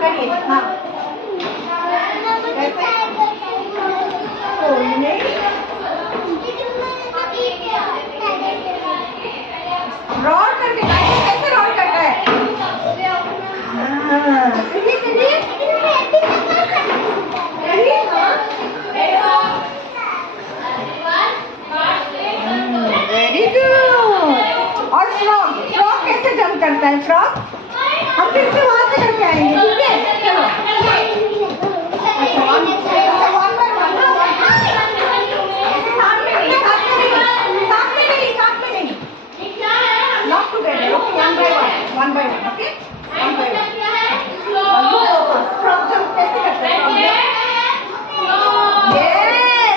करिए हाँ कोई नहीं रोल करके कैसे रोल करता है करिए करिए वेरी गुड और फ्रॉग फ्रॉग कैसे जंप करता है फ्रॉग हम फिर से वहां से करके आएंगे ठीक है चलो not together okay one by one okay one by one frog jump कैसे करते हैं frog jump yes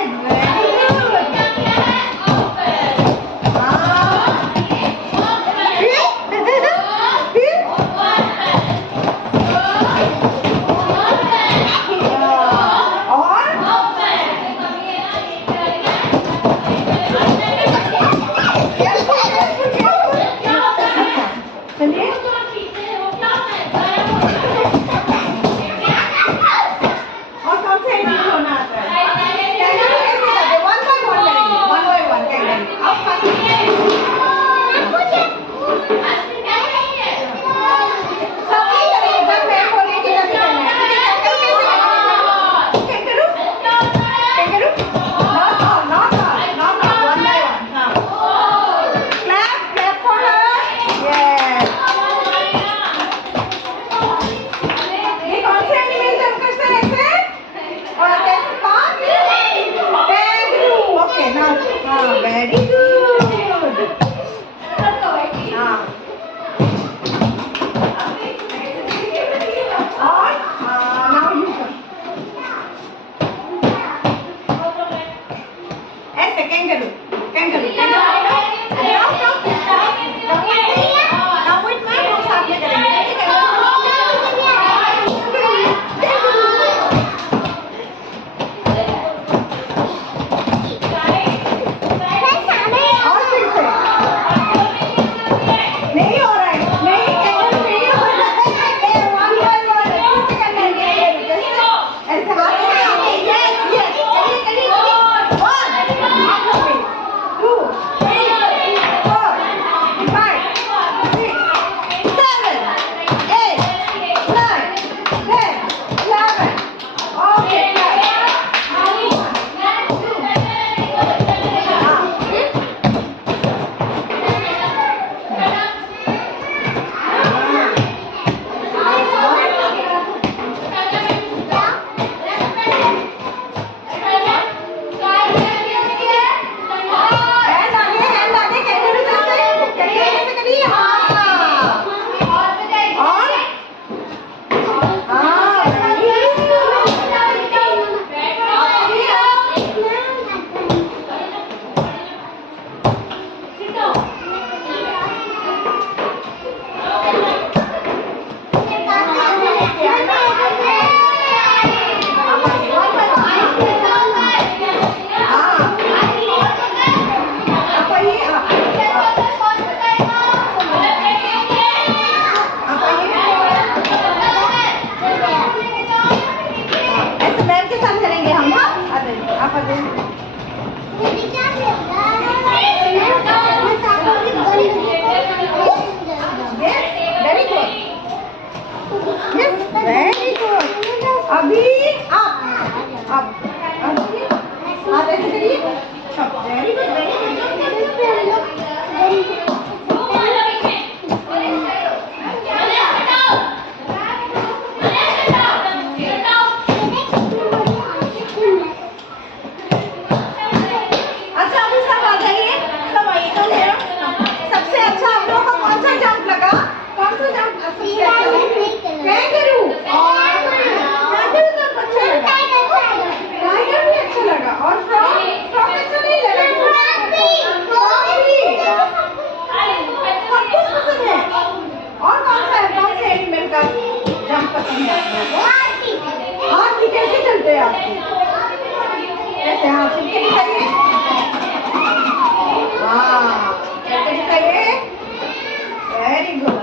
very good very good now you come ऐसे kangaroo kangaroo now with my हम साथ में करेंगे ठीक है वेरी गुड अभी आप ऐसे करिए वेरी गुड अच्छा अभी सब आ जाइए सब आइए तो सबसे अच्छा आप लोगों को कौन सा जंप लगा कौन सा जंप सबसे अच्छा कैंगरू कैंगरू जंप अच्छा लगा टाइगर भी अच्छा लगा और फ्रॉग अच्छा नहीं लगा सब कुछ पसंद है और कौन से एनिमल का जंप पसंद है आपको हाथी कैसे चलते हैं आपको कैसे हाथी के दिखाइए हाँ कैसे दिखाइए वेरी गुड